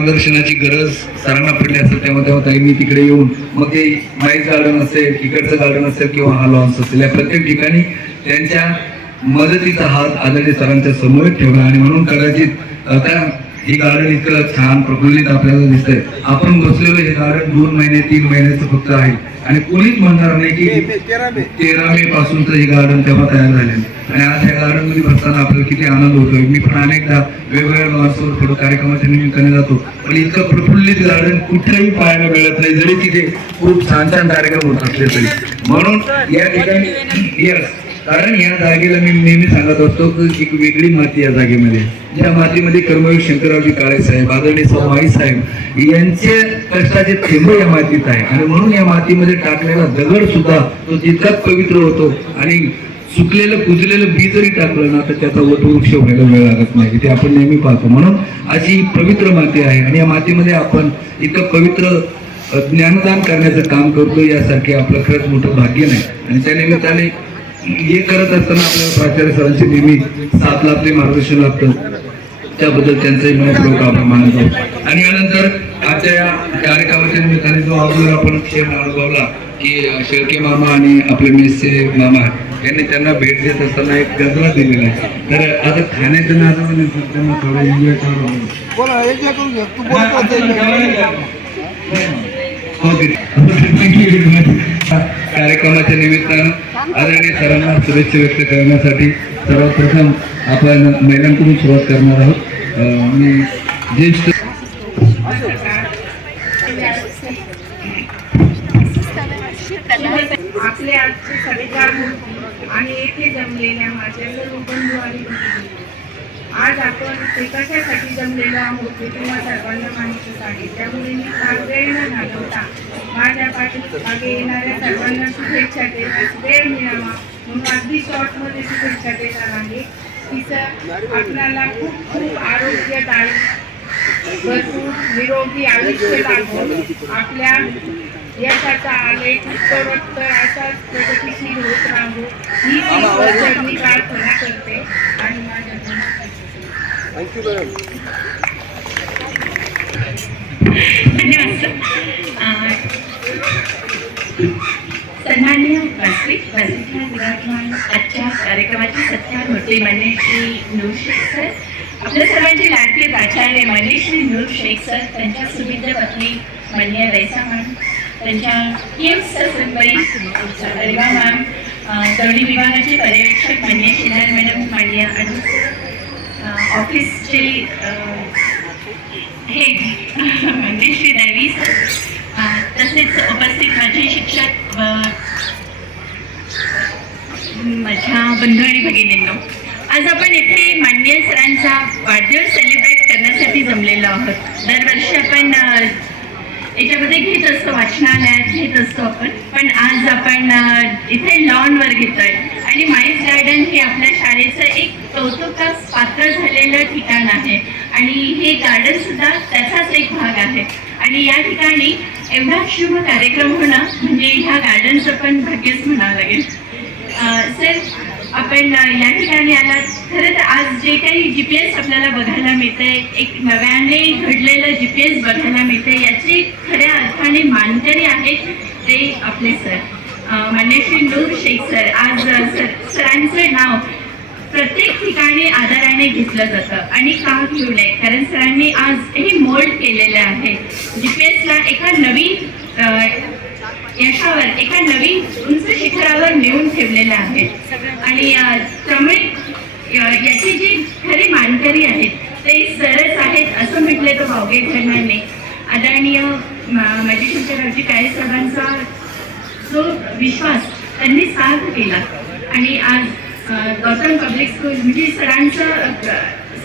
मार्गदर्शनाची गरज सरांना पडली असेल तेव्हा तेव्हा ताई मी तिकडे येऊन मग ते माईच गार्डन असेल तिकडचं गार्डन असेल किंवा हा लॉन्स असेल या प्रत्येक ठिकाणी त्यांच्या मदतीचा हात आदरणीय सरांच्या समोर ठेवला. आणि म्हणून कदाचित आता हे गार्डन इतकं छान प्रफुल्लित आपल्याला दिसतंय. आपण बसलेलो हे गार्डन दोन महिने तीन महिन्याचं फक्त आहे. आणि कोणीच म्हणणार नाही की तेरा मे पासून तर हे गार्डन तेव्हा तयार झालेलं आणि आज ह्या गार्डनमध्ये बसताना आपल्याला किती आनंद होतोय. मी पण अनेकदा वेगवेगळ्या लॉन्सवर फोटो कार्यक्रमाच्या निमित्ताने जातो. पण इतकं प्रफुल्लित गार्डन कुठेही पाहायला मिळत नाही. जरी तिथे खूप छान छान कार्यक्रम होत असले तरी. म्हणून या ठिकाणी यस कारण या जागेला मी नेहमी सांगत असतो की एक वेगळी माती या जागेमध्ये. ज्या मातीमध्ये कर्मवीर शंकररावजी काळे साहेब आदरणीय सौमाई साहेब यांचे कष्टाचे थेंब या मातीत आहे. आणि म्हणून या मातीमध्ये टाकलेला दगड सुद्धा तो तितकाच पवित्र होतो. आणि सुकलेलं कुजलेलं बी जरी टाकलं ना तर त्याचा वटवृक्ष व्हायला वेळ लागत नाही. ते आपण नेहमी पाहतो. म्हणून अशी ही पवित्र माती आहे. आणि या मातीमध्ये आपण इतकं पवित्र ज्ञानदान करण्याचं काम करतो यासारखे आपलं खरंच मोठं भाग्य नाही. आणि त्या निमित्ताने हे करत असताना आपल्याला प्राचार्य सरांची नेहमी साथ लाभते मार्गदर्शन लाभतं त्याबद्दल त्यांचंही मनपूर्वक आभार मानत आहोत. आणि यानंतर आजच्या या कार्यक्रमाच्या निमित्ताने जो अगोदर आपण क्षण अनुभवला की शेळके मामा आणि आपले मेसचे मामा यांनी त्यांना भेट देत असताना एक गजरा दिलेला आहे. तर आता खाण्याच्या नादामध्ये त्यांना थोडं एन्जॉय करावं थँक्यू व्हेरी मच कार्यक्रमाच्या निमित्तानं आदरणीय सरांना शुभेच्छा व्यक्त करण्यासाठी सर्वप्रथम आपण महिलांकडून सुरुवात करणार आहोत. मी ज्येष्ठ ते कशासाठी जमलेला आहोत हे तुम्हा सर्वांना माहितीच आहे. त्यामुळे मी फार वेळ न घालवता माझ्या पाठी मागे येणाऱ्या सर्वांना शुभेच्छा देण्यास वेळ मिळावा म्हणून अगदी शॉर्टमध्ये शुभेच्छा देणार आहे. तिचं आपल्याला खूप खूप आरोग्यदायी भरपूर निरोगी आयुष्य लागून आपल्या यशाचा आलेख उत्तरोत्तर असाच प्रगतीशील होत राहू. ही मी प्रार्थना करते. आणि थँक्यू मॅडम धन्यवाद सन्माननीय वास्तविक वासिका विराजमान आजच्या कार्यक्रमाची सत्ता होते मान्य श्री नूर शेख सर आपल्या सर्वांचे लाडके प्राचार्य मान्य श्री नूर शेख सर त्यांच्या सुविद्य पत्नी मान्य रैसा मॅम त्यांच्या केम सहसंबरी रिवा मॅम अं, विभागाचे पर्यवेक्षक मान्य शिलार मॅडम मान्य अनु अं, ऑफिसचे हे म्हणजे श्री दैवी. तसेच उपस्थित माझे शिक्षक माझ्या बंधू आणि भगिनींनो आज आपण इथे मान्य सरांचा वाढदिवस सेलिब्रेट करण्यासाठी जमलेलो आहोत. दरवर्षी आपण याच्यामध्ये घेत असतो वाचनालयात घेत असतो आपण. पण आज आपण इथे लॉनवर घेतोय. आणि माईस गार्डन हे आपल्या शाळेचं एक कौतुकास पात्र झालेलं ठिकाण आहे. आणि हे गार्डन सुद्धा त्याचाच एक भाग आहे. आणि या ठिकाणी एवढा शुभ कार्यक्रम होणं म्हणजे ह्या गार्डनचं पण भाग्यच म्हणावं लागेल. सर आपण या ठिकाणी आलात. खरं तर आज जे काही जी पी एस आपल्याला बघायला मिळते एक नव्याने घडलेलं जी पी एस बघायला मिळते याची खऱ्या अर्थाने मानकरी आहेत ते आपले सर मान्य श्री नूर शेख सर आज सर सरांचं नाव प्रत्येक ठिकाणी आदराने घेतलं जातं आणि का घेऊ नये. कारण सरांनी आज हे मोल्ड केलेलं आहे. जी पी एसला एका नवीन यशावर एका नवीन उंच शिखरावर नेऊन ठेवलेलं आहे आणि त्यामुळे अ, याची जी खरी मानकरी आहेत ते सरच आहेत असं म्हटलं तर भावगे ठरणार नाही. आदरणीय म- माजी शंकररावजी काळे साहेबांचा जो विश्वास त्यांनी सार्थ केला. आणि आज गौतम पब्लिक स्कूल म्हणजे सरांचं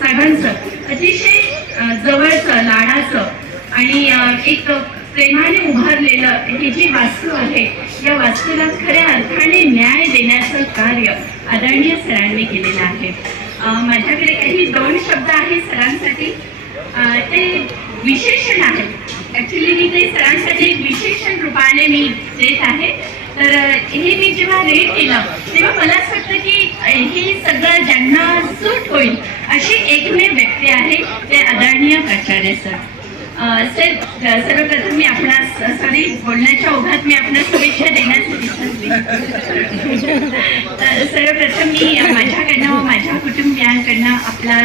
साहेबांचं अतिशय जवळचं लाडाचं आणि एक प्रेमाने उभारलेलं हे जी वास्तू आहे या वास्तूला खऱ्या अर्थाने न्याय देण्याचं कार्य आदरणीय सरांनी केलेलं आहे. माझ्याकडे काही दोन शब्द आहेत सरांसाठी. ते विशेषण आहे ॲक्च्युली मी ते सरांसाठी एक विशेषण रूपाने मी देत आहे. तर हे मी जेव्हा रीड केलं तेव्हा मला असं वाटतं की ही हे सगळं ज्यांना सूट होईल अशी एकमेव व्यक्ती आहे ते आदरणीय प्राचार्य सर. सर सर्वप्रथम मी आपणास सॉरी बोलण्याच्या ओघात मी आपणास शुभेच्छा देण्यास तर सर्वप्रथम मी माझ्याकडनं व माझ्या कुटुंबियांकडनं आपला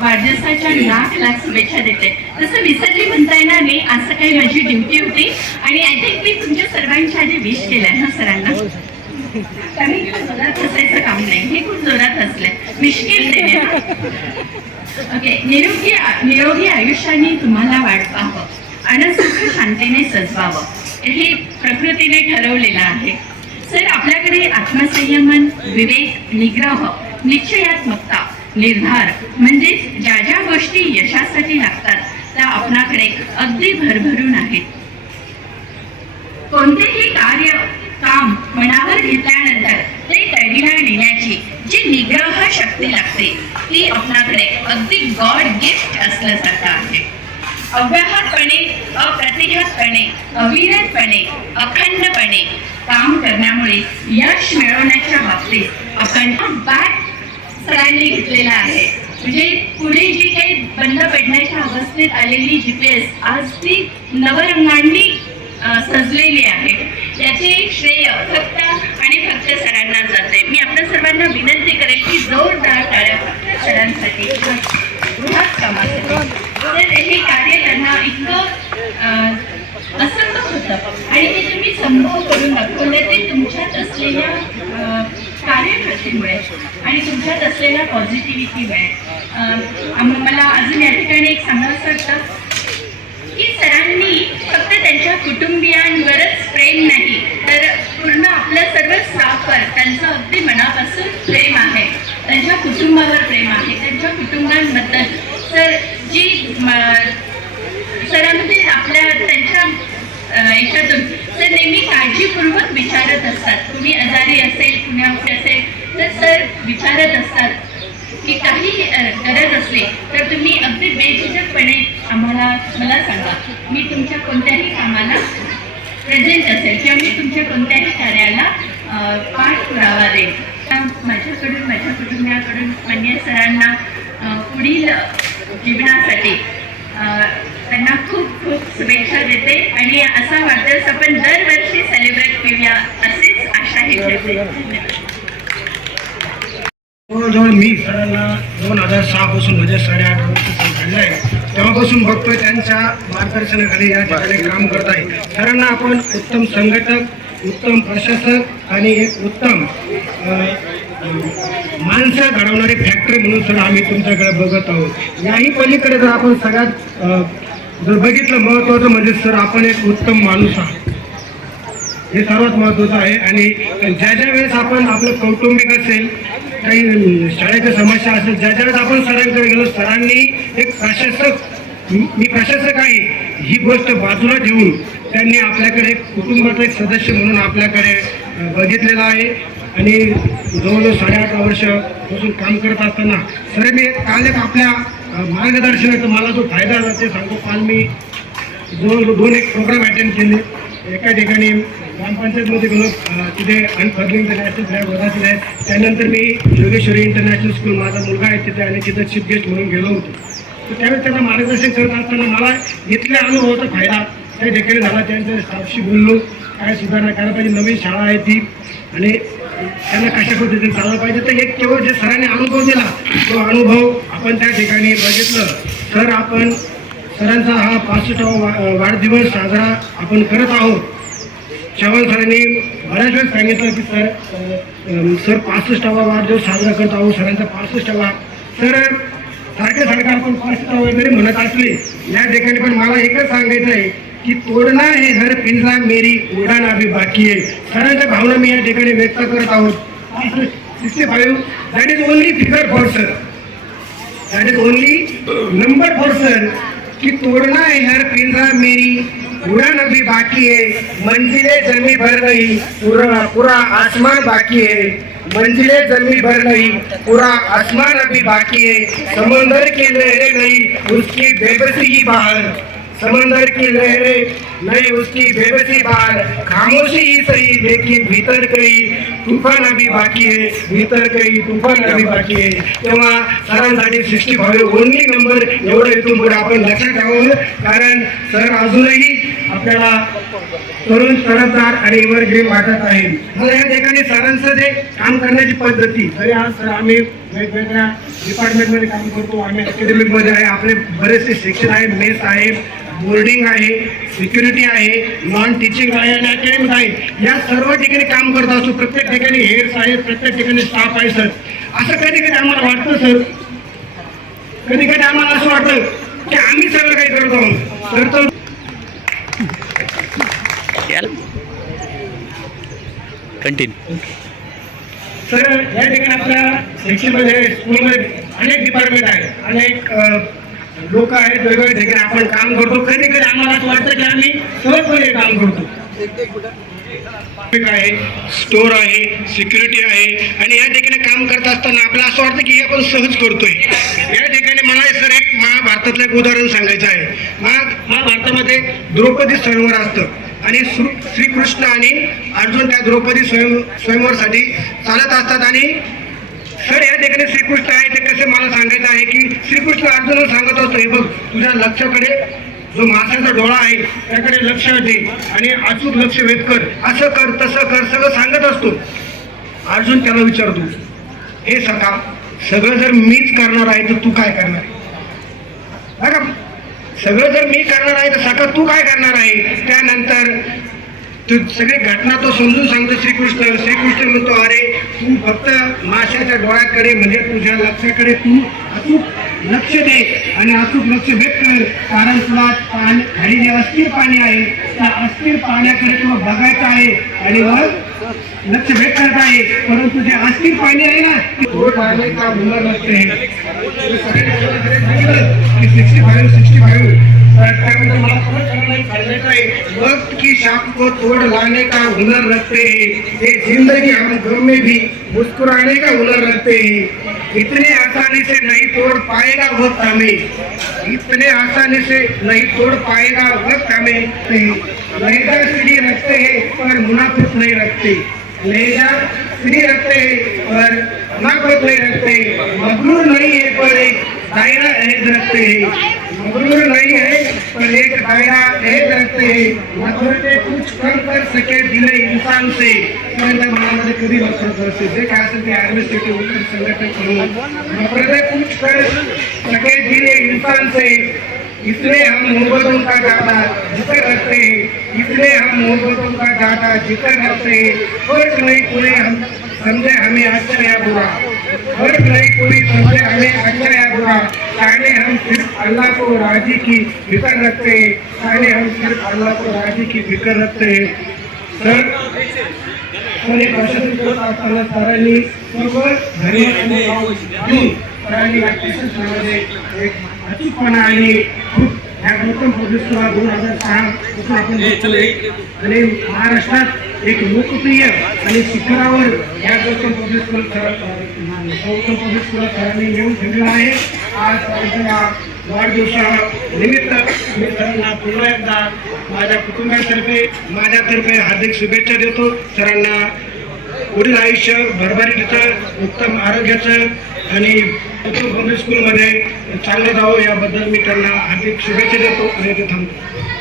वाढदिवसाच्या लाख लाख शुभेच्छा देते. तसं विसरली म्हणता येणार नाही असं काही माझी ड्युटी होती. आणि आय थिंक मी तुमच्या सर्वांच्या आधी विश केलं ना सरांना? काही जोरात हसायचं काम नाही. हे खूप जोरात हसलंय. मिश्किल ओके निरोगी निरोगी आयुष्याने तुम्हाला वाढवावं. आणि सुख शांतीने सजवावं. हे प्रकृतीने ठरवलेलं आहे. सर आपल्याकडे आत्मसंयमन विवेक निग्रह निश्चयात्मकता निर्धार म्हणजेच ज्या ज्या गोष्टी यशासाठी लागतात त्या आपणाकडे अगदी भरभरून आहेत. कोणतेही कार्य काम मनावर घेतल्यानंतर ते कैदीला नेण्याची जी निग्रह शक्ती लागते ती आपणाकडे अगदी गॉड गिफ्ट असल्यासारखं आहे. अव्याहतपणे अप्रतिहतपणे अविरतपणे अखंडपणे काम करण्यामुळे यश मिळवण्याच्या बाबतीत आपण बॅक सरांनी घेतलेला आहे. म्हणजे पुढे जी काही बंद पडण्याच्या अवस्थेत आलेली जी पी एस आज ती नवरंगांनी सजलेली आहे. याचे श्रेय फक्त आणि फक्त सरांना जाते. मी आपल्या सर्वांना विनंती करेल की जोरदार टाळ्या सरांसाठी बृहत कामासाठी. तर हे कार्य त्यांना इतकं अ, होतं. आणि ते तुम्ही संभव करून दाखवले ते तुमच्यात असलेल्या अ, कार्यप्रतीमुळे आणि तुमच्यात असलेल्या पॉझिटिव्हिटीमुळे मला अजून या ठिकाणी एक सांगायचं वाटतं की सरांनी त्यांच्या कुटुंबियांवरच प्रेम नाही तर पूर्ण आपल्या सर्व स्टाफवर त्यांचं अगदी मनापासून प्रेम आहे. त्यांच्या कुटुंबावर प्रेम आहे त्यांच्या कुटुंबांबद्दल. तर जी सरांमध्ये आपल्या त्यांच्या याच्यातून तर नेहमी काळजीपूर्वक विचारत असतात. कुणी आजारी असेल कुणावर असेल तर सर विचारत असतात की काही गरज असली तर तुम्ही अगदी बेझिजकपणे आम्हाला मला सांगा मी तुमच्या कोणत्याही कामाला प्रेझेंट असेल किंवा मी तुमच्या कोणत्याही कार्याला पाठपुरावा देईन. माझ्याकडून माझ्या कुटुंबियाकडून मान्य सरांना पुढील जीवनासाठी त्यांना खूप खूप शुभेच्छा देते आणि असा वाढदिवस आपण दरवर्षी सेलिब्रेट करूया असेच आशाही ठेवते. जवळजवळ मी सरांना दोन हजार सहापासून म्हणजे साडेआठ वर्ष आहे. तेव्हापासून बघतोय त्यांच्या मार्गदर्शनाखाली या ठिकाणी काम करत आहे. सरांना आपण उत्तम संघटक उत्तम प्रशासक आणि एक उत्तम माणसं घडवणारी फॅक्टरी म्हणून सर आम्ही तुमच्याकडे बघत आहोत. याही पलीकडे जर आपण सगळ्यात जर बघितलं महत्त्वाचं म्हणजे सर आपण एक उत्तम माणूस आहात. हे सर्वात महत्त्वाचं आहे आणि ज्या ज्या वेळेस आपण आपलं कौटुंबिक असेल काही शाळेच्या समस्या असेल ज्या ज्यावेळेस आपण सरांकडे गेलो सरांनी एक प्रशासक मी प्रशासक आहे ही गोष्ट बाजूला ठेवून त्यांनी आपल्याकडे एक कुटुंबाचा एक सदस्य म्हणून आपल्याकडे बघितलेला आहे. आणि जवळजवळ साडेआठ वर्षापासून काम करत असताना सर मी काल एक आपल्या मार्गदर्शनाचा मला जो फायदा झाला ते सांगतो काल मी जवळजवळ दोन एक प्रोग्राम अटेंड केले. एका ठिकाणी ग्रामपंचायतमध्ये गेलो तिथे अनफर्लिंग इंटरनॅशनल फ्लॅग होता तिथे त्यानंतर मी योगेश्वरी इंटरनॅशनल स्कूल माझा मुलगा आहे तिथे आणि तिथं चीफ गेस्ट म्हणून गेलो होतो. तर त्यावेळेस त्यांना मार्गदर्शन करत असताना मला इथल्या अनुभवाचा फायदा त्या ठिकाणी झाला. त्यांच्या स्टाफशी बोललो काय सुधारणा करायला पाहिजे नवीन शाळा आहे ती. आणि त्यांना कशा पद्धतीने चाललं पाहिजे तर एक केवळ जे सरांनी अनुभव दिला तो अनुभव आपण त्या ठिकाणी बघितलं. सर आपण सरांचा हा पासष्टावा वा- वाढदिवस साजरा आपण करत आहोत. चव्हाण सरांनी बऱ्याच वेळेस सांगितलं की सर सर पासष्टावा वाढदिवस साजरा करत आहोत सरांचा पासष्टावा. सर सारखे सारखं आपण पासष्टावा जरी म्हणत असले या ठिकाणी पण मला एकच सांगायचं आहे की तोडणं हे हर पिंजरा मेरी उडान अभी बाकी आहे. सरांच्या भावना मी या ठिकाणी व्यक्त करत आहोत. Sixty five that is only figure for sir that is only number for sir की तोड़ना हे हर पिंजरा मेरी उड़ान भी बाकी है मंजिले जमी भर गई पूरा पूरा आसमान बाकी है। मंजिले जमी भर गई पूरा आसमान अभी बाकी है। समंदर की लहरें गई उसकी बेबसी की बाहर। समंदर की लहरें नहीं उसकी बेबसी बाहर। खामोशी ही सही लेकिन भीतर गई तुफान अभी बाकी है। भीतर गई तुफान अभी बाकी आहे तेव्हा सरांसाठी सृष्टी भावे ओनली नंबर एवढं इथून पुढे आपण लक्षात ठेवावं. कारण सर अजूनही आपल्याला तरुण तरफदार आणि एव्हरग्रीन वाटत आहे. मला या ठिकाणी सरांचं जे काम करण्याची पद्धती. तरी आज सर आम्ही वेगवेगळ्या डिपार्टमेंटमध्ये काम करतो. आम्ही अकॅडमिकमध्ये आहे. आपले बरेचसे शिक्षण आहे मेस आहे बोर्डिंग आहे सिक्युरिटी आहे नॉन टीचिंग आहे आणि अकॅडमिक आहे. या सर्व ठिकाणी काम करत असतो. प्रत्येक ठिकाणी हेड्स आहेत. प्रत्येक ठिकाणी स्टाफ आहे सर. असं कधी कधी आम्हाला वाटतं सर? कधी कधी आम्हाला असं वाटतं की आम्ही सगळं काही करत आहोत. तर तो कंटिन्यू सर या ठिकाणी आपल्या सेक्शनमध्ये स्कूलमध्ये अनेक डिपार्टमेंट आहेत. अनेक लोक आहेत वेगवेगळ्या ठिकाणी आपण काम करतो. कधी कधी आम्हाला असं वाटतं की आम्ही सहजपणे काम करतो. आहे स्टोर आहे सिक्युरिटी आहे. आणि या ठिकाणी काम करत असताना आपल्याला असं वाटतं की हे आपण सहज करतोय. या ठिकाणी मला सर एक महाभारतातलं एक उदाहरण सांगायचं आहे. महा महाभारतामध्ये द्रौपदी सरोवर असतं. आणि श्रीकृष्ण आणि अर्जुन त्या द्रौपदी स्वयं स्वयंवरसाठी चालत असतात. आणि सर या ठिकाणी श्रीकृष्ण आहे. ते कसे मला सांगायचं आहे की श्रीकृष्ण अर्जुन सांगत असतो हे बघ तुझ्या लक्षाकडे जो माशाचा डोळा आहे त्याकडे लक्ष दे आणि अचूक लक्ष वेध कर. असं कर तसं कर सगळं सांगत असतो. अर्जुन त्याला विचारतो हे सका सगळं जर मीच करणार आहे तर तू काय करणार? आहे बघा सगळं जर मी करणार आहे तर सखा तू काय करणार आहे? त्यानंतर तू सगळी घटना तो समजून सांगतो श्रीकृष्ण. श्रीकृष्ण म्हणतो अरे तू फक्त माशाच्या डोळ्याकडे म्हणजे तुझ्या लक्षाकडे तू अचूक लक्ष दे आणि अचूक लक्ष व्यक्त कर. कारण तुला पाणी खाली जे अस्थिर पाणी आहे. त्या अस्थिर पाण्याकडे तुला बघायचं आहे आणि मग लक्ष भेट करत आहे. परंतु जे अस्थिर पाणी आहे ना ते थोडं पाणी का मुलं नसते. Sixty five sixty five. त्यामध्ये मला परत करना सांगायचं आहे वक्त की शाम को तोड़ लाने का? हुनर रखते हैं. ये जिंदगी हम गम में भी. मुस्कुराने का हुनर रखते हैं? इतने आसानी से नहीं तोड़ पाएगा वक्त हमें इतने आसानी से नहीं तोड़ पाएगा वक्त हमें लहजा सीढ़ी रखते हैं पर मुनाफिक नहीं रखते लहजा सीढ़ी रखते हैं पर मुनाफिक नहीं रखते मजबूर नहीं है पर एक दायरा ऐद रखते हैं। मगरूर नहीं है, पर एक दायरा ऐद रखते हैं। मधुरते कुछ कम कर सके दिले इंसान से। त्यानंतर मनामध्ये कधी लक्षात असते जे काय असेल ते ऍडमिनिस्ट्रेटिव्ह वगैरे संघटन करून कुछ कर सके दिले इंसान से। इसलिए हम मोहब्बतों का ज़्यादा ज़िक्र रखते हैं। इसलिए हम मोहब्बतों का ज़्यादा ज़िक्र रखते हैं। फ़र्क नहीं कोई हम समझे हमें अच्छा या बुरा फर्क नहीं कोई समझे हमें अच्छा या बुरा चाहे हम सिर्फ अल्लाह को राजी की फिक्र रखते हैं. चाहे हम सिर्फ अल्लाह को राजी की फिक्र रखते हैं. सर सर एक वर्षातील कोर्स असताना सरांनी सर्व धर्म समाजामध्ये एक अचूकपणा आणि खूप ह्या गौतम पब्लिक दोन हजार सहा पासून आपण आणि महाराष्ट्रात एक लोकप्रिय आणि शिखरावर या गौतम सर गौतम स्कूल सरांनी येऊन ठेवलेला आहे. आज त्यांच्या वाढदिवसा निमित्त मी सरांना पुन्हा एकदा माझ्या कुटुंबातर्फे माझ्यातर्फे हार्दिक शुभेच्छा देतो. सरांना पुढील आयुष्य भरभरीचं उत्तम आरोग्याचं आणि उत्तम पब्लिक स्कूलमध्ये चांगलं जावं याबद्दल मी त्यांना हार्दिक शुभेच्छा देतो आणि ते थांबतो.